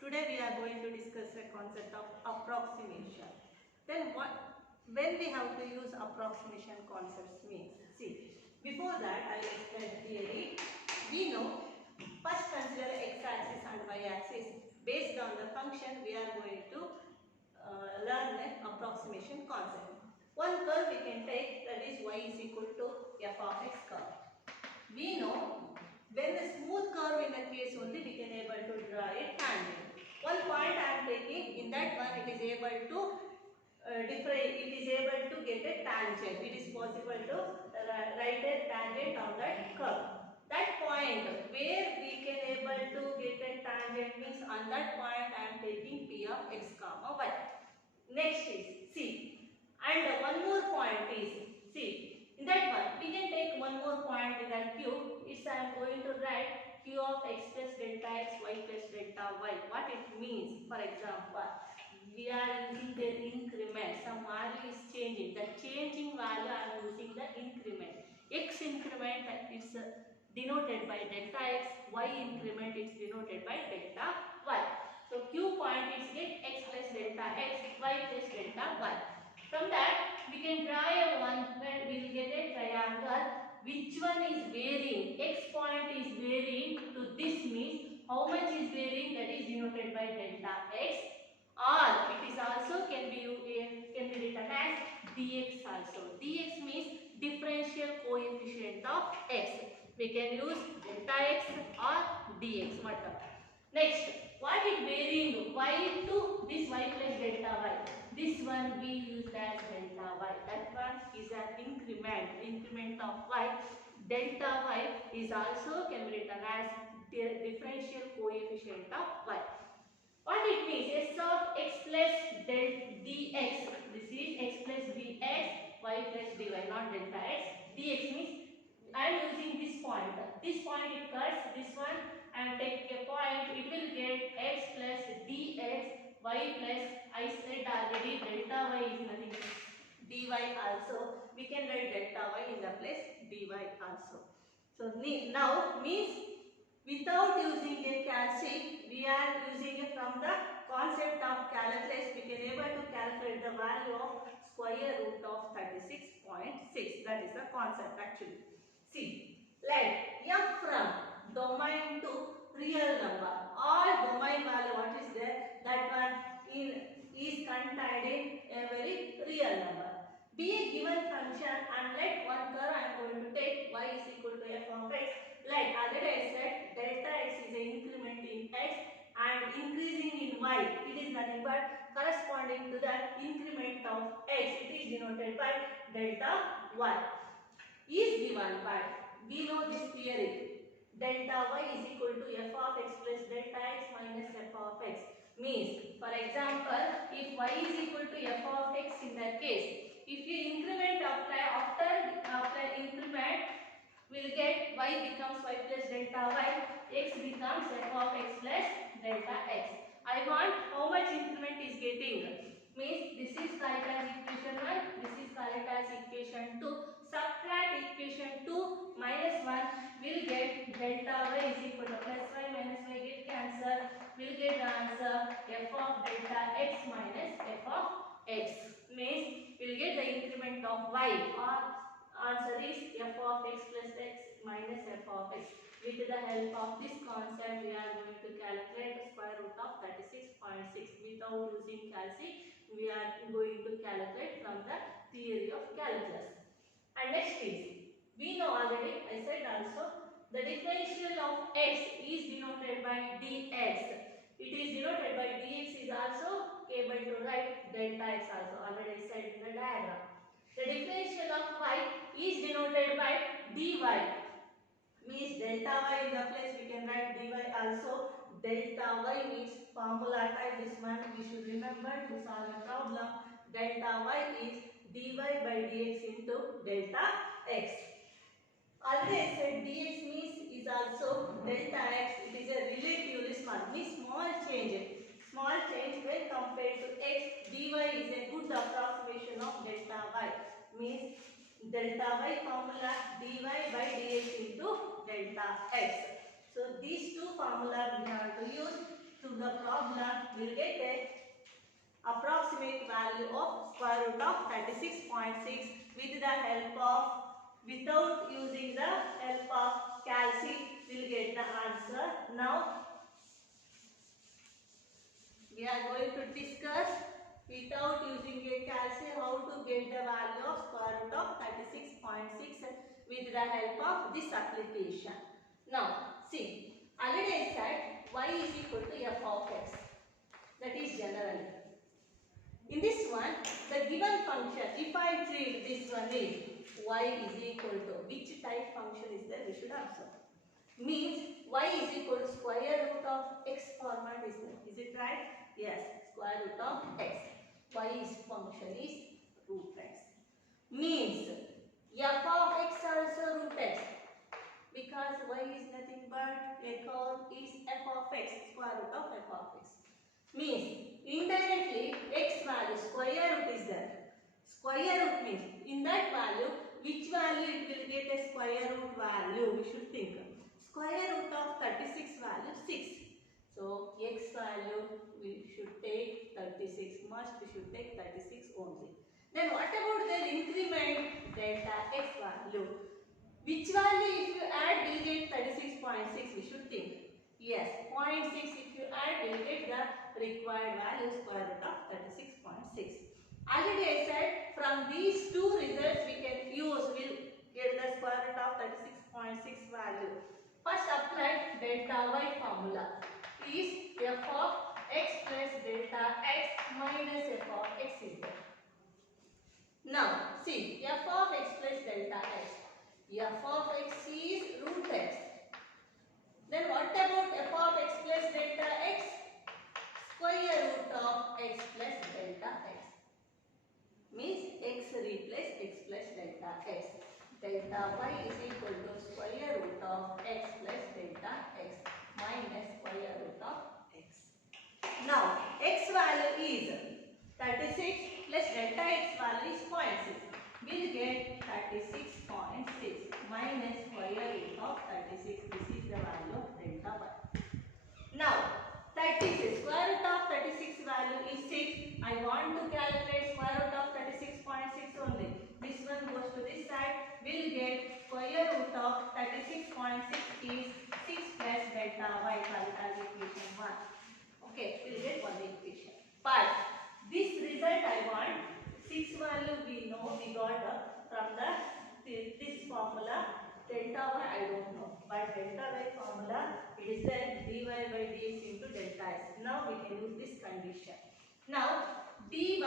Today we are going to discuss the concept of approximation. Then when we have to use approximation concepts means, see, before that I will explain the theory. We know, first consider x-axis and y-axis. Based on the function we are going to learn the approximation concept. One curve we can take, that is y is equal to f of x curve. We know when the smooth curve in the case only we can able to draw a tangent. One point I am taking, in that one it is able to get a tangent. It is possible to write a tangent on that curve. That point where we can able to get a tangent means on that point I am taking p of x comma y. Next is C, and one more point is C. In that one we can take one more point in that Q. It's I am going to write q of x plus delta x, y plus delta y. What it means? For example, we are using the increment. Some value is changing. The changing value I am using the increment. X increment is denoted by delta x. Y increment is denoted by delta y. So q point is get x plus delta x, y plus delta y. From that we can draw a one where we will get a triangle. Which one is varying? X point is varying to this means how much is varying, that is denoted by delta x, or it is also can be written as dx also. Dx means differential coefficient of x. We can use delta x or dx, whatever. Next, what is varying? Y to this y plus delta y. This one we used as delta y. That one is an increment of y. Delta y is also can be written as differential coefficient of y. What it means? S of x plus dx. This is x plus dx, y plus dy, not delta x. Dx means I am using this point. This point it cuts this one and take a point. It will get x plus dx, y plus, I said already delta y is nothing. Dy also. We can write delta y in the place dy also. So now means without using a calc, we are using it from the concept of calculus. We can able to calculate the value of square root of 36.6. That is the concept actually. See, let f from domain to real number. All domain value what is there, that one is contained in a very real number. Be a given function and let one curve I am going to take y is equal to f of x. Like already I said, delta x is an increment in x and increasing in y. It is nothing but corresponding to the increment of x. It is denoted by delta y. Is given by, we know this theory, delta y is equal to f of x plus delta x minus f of x. Means, for example, if y is equal to f of x in that case, if you increment after increment, we will get y becomes y plus delta y, x becomes f of x plus delta x. I want how much increment is getting. Means this is called as equation 1, this is called as equation 2. Subtract equation 2 minus 1, will get delta y is equal to plus y minus y get cancel. Will get the answer f of delta x minus f of x. Means we will get the increment of y, or answer is f of x plus x minus f of x. With the help of this concept, we are going to calculate the square root of 36.6. Without using calc, we are going to calculate from the theory of calculus. And next is, we know already, I said also, the differential of x is denoted by dx. It is denoted by dx is also able to write delta x also. Already I said in the diagram. The differential of y is denoted by dy. Means delta y in the place we can write dy also. Delta y means formula type, this one we should remember to solve a problem. Delta y is dy by dx into delta x. Already I said dx means is also delta x. It is a relatively small, means small change. Small change when compared to x. Dy is a good approximation of delta y. Means delta y formula dy by dx into delta x. So these two formula we have to use to to the problem, we'll get a approximate value of square root of 36.6 with the help of, without using the help of calci, we'll get the answer. Now we are going to discuss without using a calci how to get the value of square root of 36.6 with the help of this application. Now see, already I said y is equal to f of x, that is generally. In this one, the given function, if I treat this one is y is equal to, which type function is there, we should observe. Means y is equal to square root of x format is there. Is it right? Yes, square root of x. Y's function is root x. Means f of x also root x. Because y is nothing but a curve is f of x, square root of f of x. Means indirectly x value square root is there. Square root means in that value, which value it will get a square root value, we should think. Square root of 36 value 6. So x value we should take 36, must we should take 36 only. Then what about the increment delta x value? Which value if you add will get 36.6, we should think. Yes, 0.6 if you add will get the required value square root of 36.6. Already I said from these two results we can use, will get the square root of 36.6 value. First apply delta y formula is f of x plus delta x minus f of x is there. Now see, f of x plus delta x. F of x is root x. Then what about f of x plus delta x? Square root of x plus delta x. Means x replace x plus delta x. Delta y is equal to square root of x plus delta x minus square root of x. Now x value is 36 plus delta x value is 0.6. We'll get 36.6 minus square root of 36. This is the value of delta y. Now 36, square root of 36 value is 6. I want to calculate square root of 36.6 only. This one goes to this side. We'll get square root of 36.6 is 6 plus delta y, as equation 1. Okay, we'll get one equation. But this result I want, 6 value we know, we got from this formula. Delta y I don't know, but delta y formula it is then dy by dx into delta s. Now we can use this condition. Now dy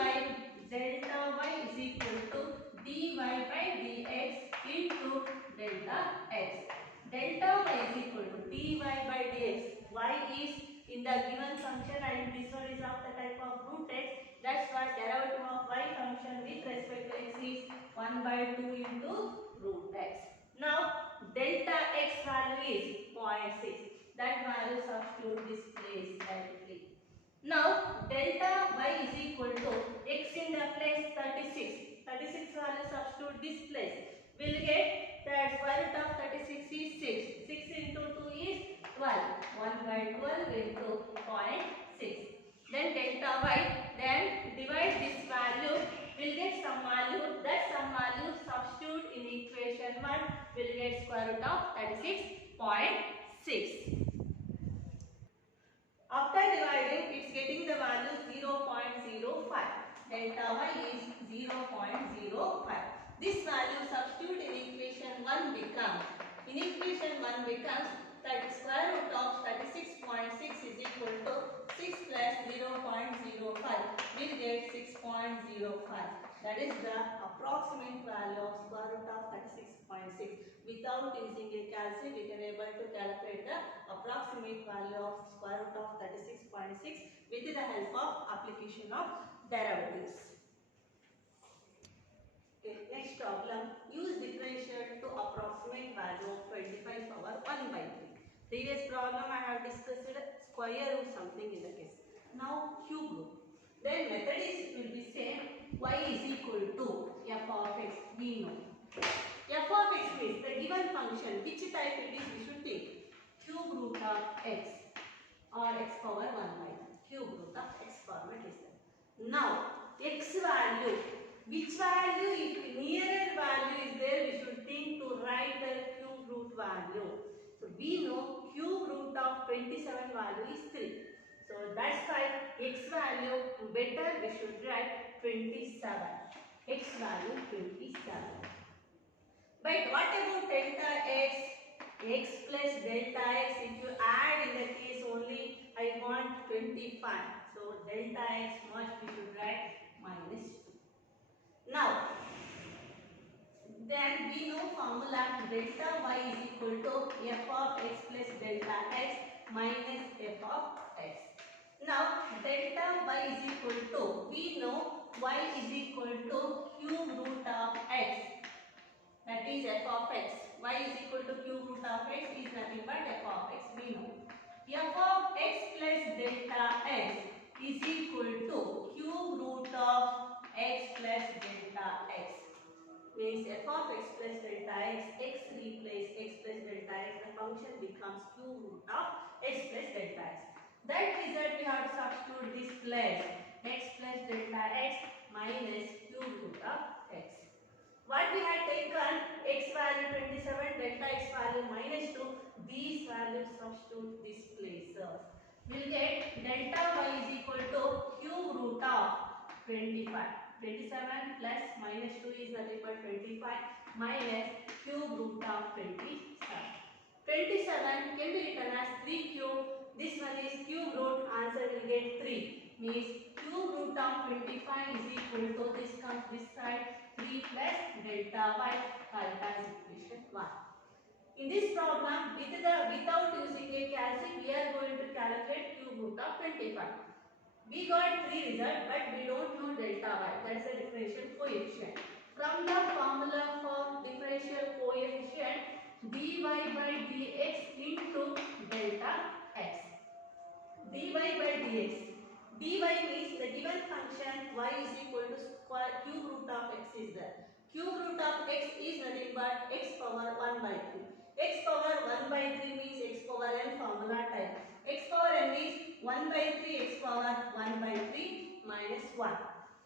delta y is equal to dy by dx into delta x. Delta y is equal to dy by dx. Y is in the given function and this one is of the type of root x. That's why derivative of y function with respect to x is 1 by 2 into root x. Now delta x value is 0.6. That value substitute this place directly. Now delta y is equal to x in the place 36. 36 value substitute this place. We'll get that square root of 36 is 6. 6 into 2 is 12. 1 by 12 into 0.6. Then delta y, then divide this value, we'll get some value. That some value substitute in equation 1, we'll get square root of 36.6. After dividing, it's getting the value 0.05. Delta y is 0.05. This value substitute in equation 1 becomes, that square root of 36.6 is equal to 6 plus 0.05. We'll get 6.05. That is the approximate value of square root of 36.6. Without using a calculus, we can able to calculate the approximate value of square root of 36.6 with the help of application of derivatives. Okay, next problem. Use differential to approximate value of 25 power 1 by 3. Previous problem I have discussed square root something in the case. Now cube root. Then method will be same. Y is equal to f of x. We know. F of x means the given function. Which type it is? We should take cube root of x or x power 1 by Now x value, which value, if nearer value is there, we should think to write the cube root value. So we know cube root of 27 value is 3. So that's why x value better we should write 27. X value 27. But what about delta x? X plus delta x, if you add in the case only, I want 25. So delta x must we should write minus 2. Now, then we know formula delta y is equal to f of x plus delta x minus f of x. Now, delta y is equal to, we know y is equal to cube root of x. That is f of x. Y is equal to cube root of x is nothing but f of x. We know f of x plus delta x is equal to cube root of x plus delta x. Means f of x plus delta x, x replace x plus delta x, the function becomes cube root of x plus delta x. That result we have to substitute this place, x plus delta x minus cube root of x. What we had taken, x value 27, delta x value minus 2, these values substitute this place. We'll get delta y is equal to cube root of 25. 27 plus minus 2 is nothing but 25 minus cube root of 27. 27 can be written as 3 cube. This one is cube root, answer will get 3. Means cube root of 25 is equal to, this comes this side, 3 plus delta y, called as equation 1. In this problem, without using a calculus, we are going to calculate cube root of 25. We got 3 results, but we don't know delta y. That's the differential coefficient. From the formula for differential coefficient, dy by dx into delta x. dy by dx. dy means the given function y is equal to square cube root of x is there. Cube root of x is nothing but x power 1 by 3. X power 1 by 3 means x power n formula type. X power n is 1 by 3 x power 1 by 3 minus 1.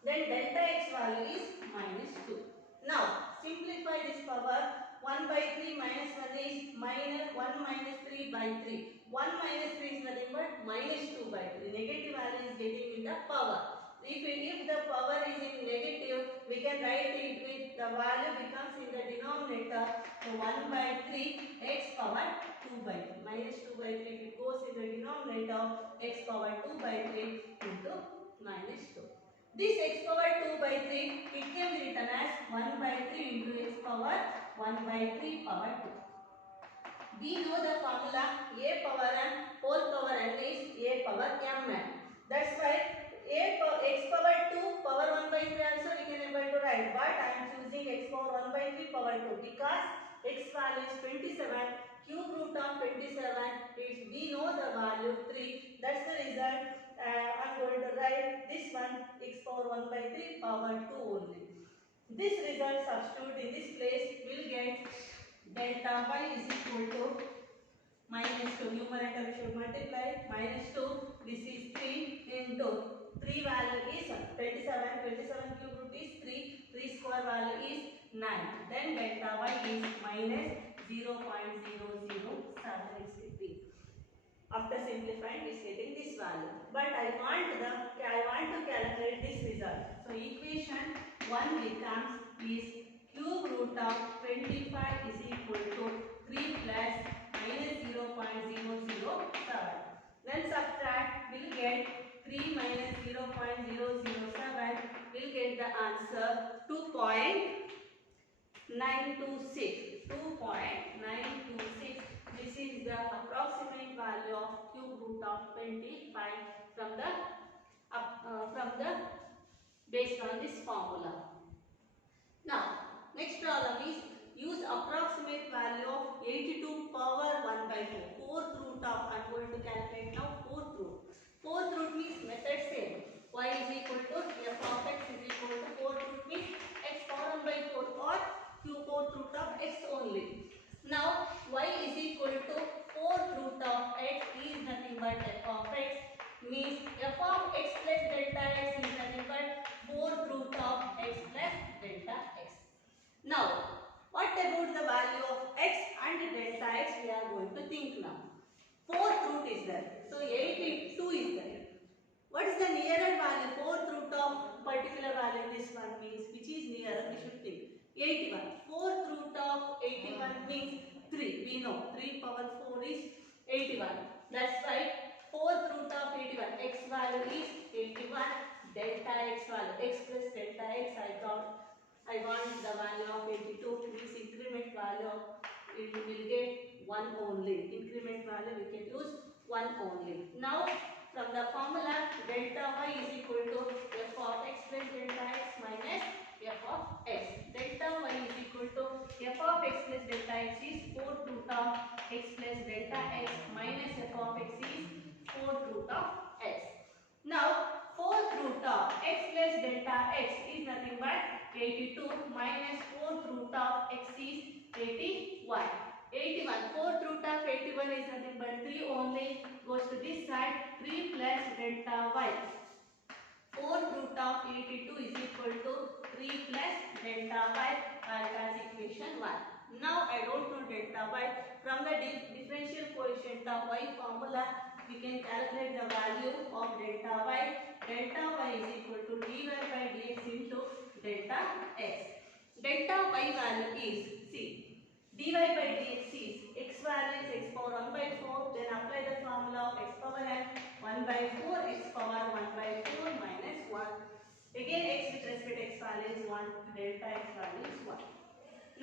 Then delta x value is minus 2. Now simplify this power. 1 by 3 minus 1 is minus 1 minus 3 by 3. 1 minus 3 is nothing but minus 2 by 3. Negative value is getting in the power. If the power is in negative, we can write it with the value becomes in the denominator. So 1 by 3 x power 2 by 3. Minus 2 by 3, if it goes in the denominator, x power 2 by 3 into minus 2. This x power 2 by 3, it can be written as 1 by 3 into x power 1 by 3 power 2. We know the formula a power n whole power n is a power mn. That's why x power 2 power 1 by 3 also we can able to write, but I am choosing x power 1 by 3 power 2 because x value is 27, cube root of 27, if we know the value 3, that's the result. I am going to write this one x power 1 by 3 power 2 only. This result substitute in this place will get delta y is equal to minus 2, numerator we should multiply, minus 2, this is 3 into 3 value is 27, 27 cube root is 3, 3 square value is 9. Then delta y is minus 0.007 is getting. After simplifying is getting this value. But I want to calculate this result. So equation 1 becomes is cube root of 25 is equal to 3 plus minus 0.007. Then subtract, will get 3 minus 0.007, will get the answer 2.926. 2.926. This is the approximate value of cube root of 25 from the based on this formula. Now, next problem is use approximate value of 82 power 1 by 4. Fourth root of, I am going to calculate now fourth root. Fourth root means method same. Y is equal to f of x is equal to fourth root means x power 1 by 4 or cube fourth root of x only. Now y is equal to fourth root of x is nothing but f of x, means f of x plus delta x is nothing but fourth root of x plus delta x. Now, what about the value of x and delta x we are going to think now. Fourth root is there. So 82 is there. What is the nearer value? Fourth root of particular value, this one means which is nearer, we should think. 81. Fourth root of 81 means 3. We know 3 power 4 is 81. That's right. Fourth root of 81. X value is 81. Delta x value. X plus delta x I want the value of 82. Means increment value of it will get 1 only. Increment value we can use 1 only. Now from the formula delta y is equal to f of x plus delta x minus f of x. Delta y is equal to f of x plus delta x is 4th root of x plus delta x minus f of x is 4th root of x. Now 4th root of x plus delta x is nothing but 82 minus 4th root of x is 81. 81. 4th root of 81 is nothing but 3 only, goes to this side. 3 plus delta y. 4th root of 82 is equal to 3 plus delta y, as equation 1. Now I don't know delta y. From the differential coefficient of y formula, we can calculate the value of delta y. Delta y is equal to dy by dx into delta x. Delta y value is, see, dy by dx is x value is x power 1 by 4, then apply the formula of x power n 1 by 4, x power 1 by 4 minus 1. Again x with respect to x value is 1, delta x value is 1.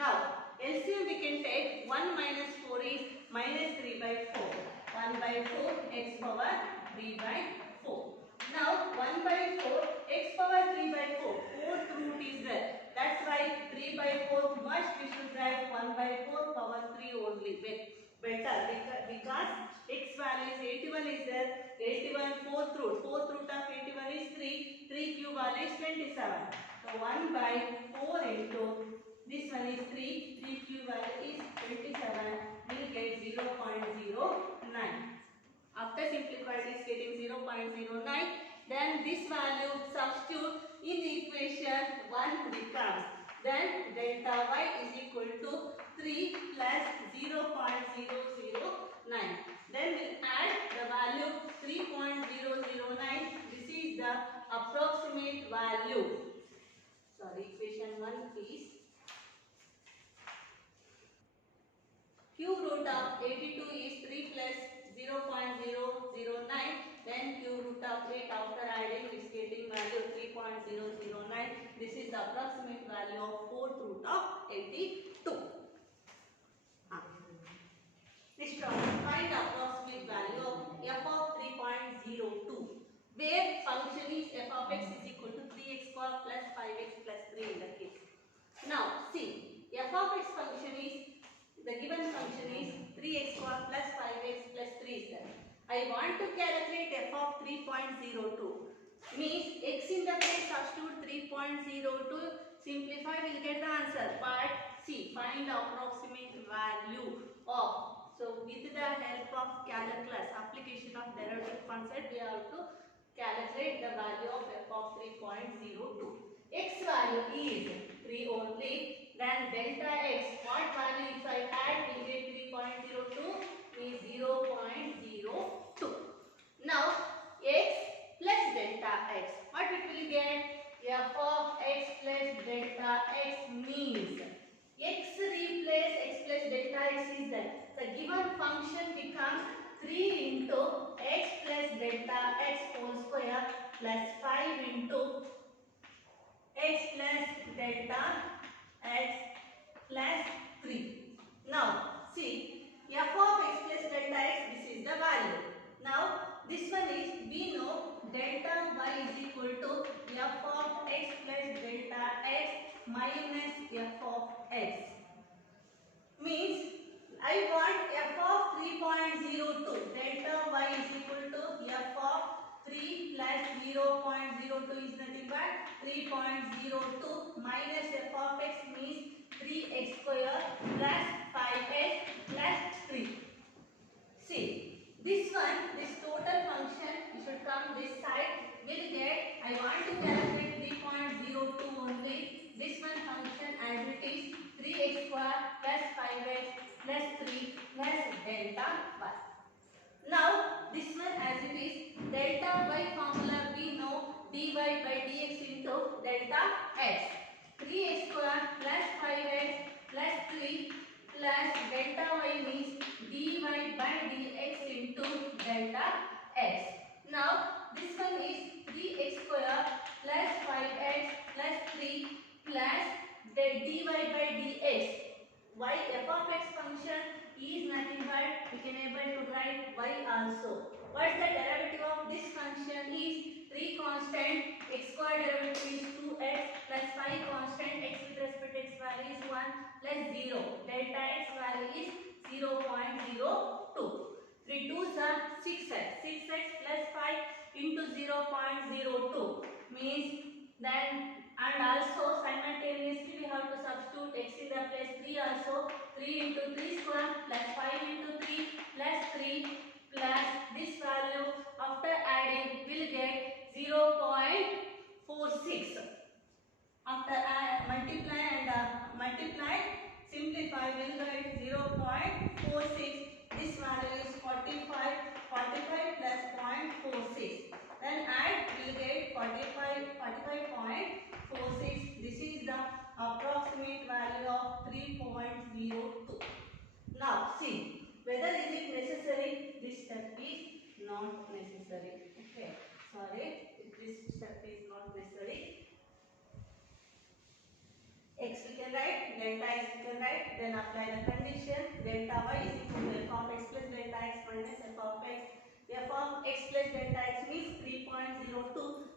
Now LCM we can take 1 minus 4 is minus 3 by 4. 1 by 4 x power 3 by 4. Now 1 by 4 x power 3 by 4. 4th root is there. That's why 3 by 4 must we should write 1 by 4 power 3 only. Better because x value is 81 is there. 81 4th root. 4th root of 81 is 3. 3 cube value is 27. So 1 by 4 into this one is 3. 3 cube value is 27. We'll get 0.09. After simplified is getting 0.09. Then this value substitute in the equation 1 becomes. Then delta y is equal to 3 plus 0.009. Then we'll add the value 3.009. This is the approximate value. Sorry, equation 1 is cube root of 82 is 3 plus 0.009. Then cube root of 8 after adding is getting value 3.009. This is the approximate value of 4th root of 82. Next problem, find approximate value of f of 3.02, where function is f of x is equal to 3x square plus 5x plus 3 in the case. Now see, f of x function is, the given function is 3x square plus 5x plus 3 is there. I want to calculate f of 3.02. Means x in the place substitute 3.02, simplify, we'll get the answer. But see, find the approximate value of. So with the help of calculus, application of derivative concept, we have to calculate the value of f of 3.02. X value is 3 only. Then delta x, what value if I add, we get 3.02 is 0.02. Now x plus delta x, what it will get? F of x plus delta x means x replace x plus delta x is that the given function becomes 3 into x plus delta x whole square plus 5 into x plus delta x plus 3. Now see, f of x plus delta x, this is the value. Now this one is, we know delta y is equal to f of x plus delta x minus f of x. Means I want f of 3.02. Delta y is equal to f of 3 plus 0.02 is nothing but 3.02 minus f of x means 3x square plus 5x plus 3. See, this one, this total function, you should come this side, will get, I want to calculate 3.02 of y formula we know dy by dx into delta x. 3x square plus 5x plus 3 plus delta y means dy by dx into delta x. Now this one is 3x square plus 5x plus 3 plus dy by dx. Y f of x function is nothing but we can able to write y also. What's the derivative of this function is 3 constant, x square derivative is 2x plus 5 constant, x with respect to x value is 1 plus 0. Delta x value is 0.02. 3 2s are 6x. 6x plus 5 into 0.02 means then, and also simultaneously we have to substitute x in the place 3 also. 3 into 3 square plus 5 into 3 plus 3 plus this value after adding will get 0.46. After multiply and simplify will get 0.46. This value is 45 plus 0.46. Then add will get 45.46. This is the approximate value of 3.02. Now see whether is it necessary. This step is not necessary. Okay, sorry, this step is not necessary. X we can write, delta x we can write, then apply the condition. Delta y is equal to f of x plus delta x minus f of x. F of x plus delta x means 3.02.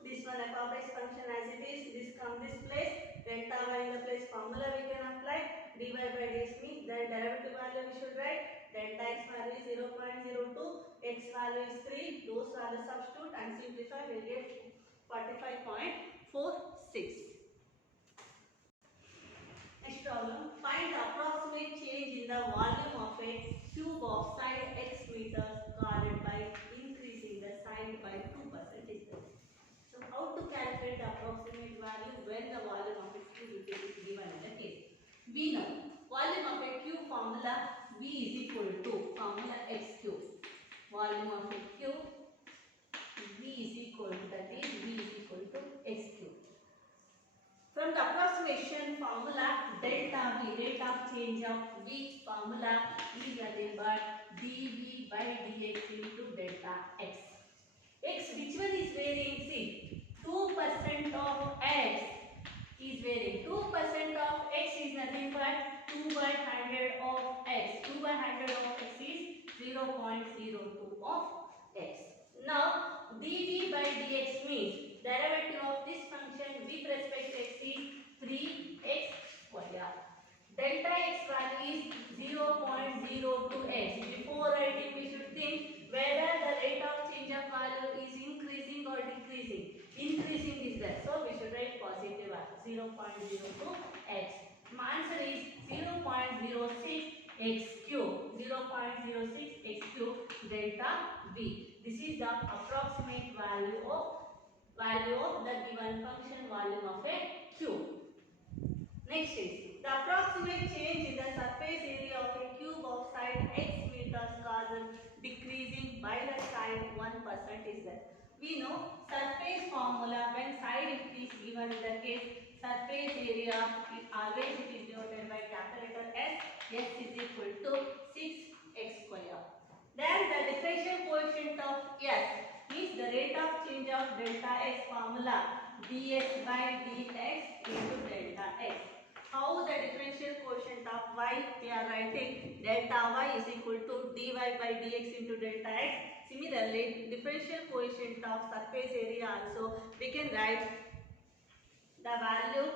This one f of x function as it is. This comes this place. Delta y in the place formula we can apply. Dy by dx means then derivative value we should write. Delta x value is 0.02. X value is 3. Those values substitute and simplify will get 45.46. Next problem. Find the approximate change in the volume of a cube of side x meters caused by increasing the side by 2% is this. So how to calculate the approximate value when the volume of a cube is given in the case? We know volume of a cube formula V is equal to formula x cube. Volume of a cube V is equal to, that is V is equal to x cube. From the approximation formula delta V, rate of change of V formula is nothing but dV by dx into delta x. X, which one is varying? See, 2% of x is varying. 2% of x is nothing but 2 by 100 of x. 2 by 100 of x is 0.02 of x. Now, dV by dx means derivative of this function with respect to x is 3x square. Delta x value is 0.02x. Before writing, we should think whether the rate of change of value is increasing or decreasing. Increasing is there, so we should write positive 0.02x. My answer is 0.06x cube. 0.06x cube delta V. This is the approximate value of the given function volume of a cube. Next is the approximate change in the surface area of a cube of side x meters caused decreasing by the side 1% is there. We know surface formula when side is given in the case surface area is always it is denoted by capital letter S. S is equal to 6x square. Then the differential coefficient of S is the rate of change of delta x formula dx by dx into delta x. How the differential quotient of y we are writing delta y is equal to dy by dx into delta x. Similarly, differential quotient of surface area also we can write the value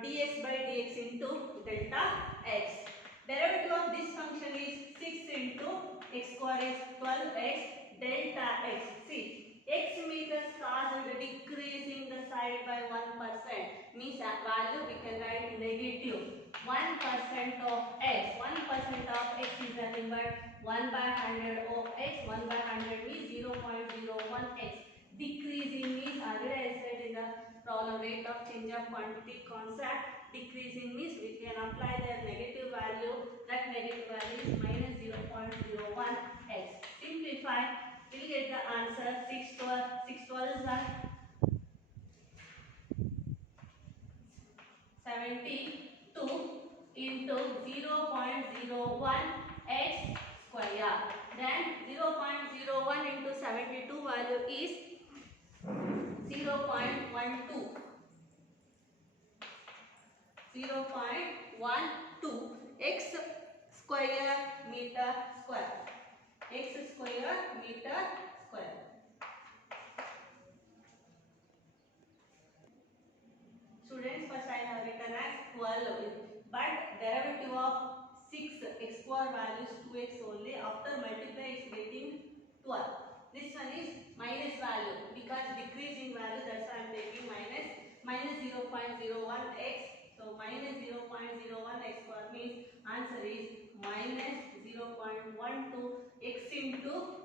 dx by dx into delta x. Derivative of this function is 6 into x square is 12x delta x. See, x meters caused decreasing the side by 1% means that value we can write negative 1% of x. 1% of x is nothing but 1 by 100 of x. 1 by 100 means 0.01x. Decreasing means already I said in the problem rate of change of quantity concept. Decreasing means we can apply the negative value. That negative value is minus 0.01x. Simplify. we'll get the answer 6 12s are 72 into 0.01 x square. Then 0.01 into 72 value is 0.12. 0.12 x square meter square. X square meter square. Students, first I have written as 12, but derivative of 6 x square value is 2x only. After multiply it's getting 12. This one is minus value because decreasing value, that's why I am taking minus 0.01x. So minus 0.01 x square means answer is minus 0.12 x into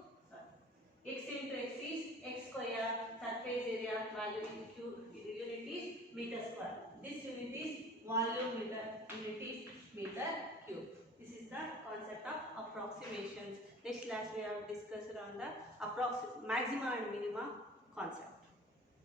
x into x is x square, surface area value in unit is meter square. This unit is volume meter, unit is meter cube. This is the concept of approximations. Next class we have discussed on the maximum and minimum concept.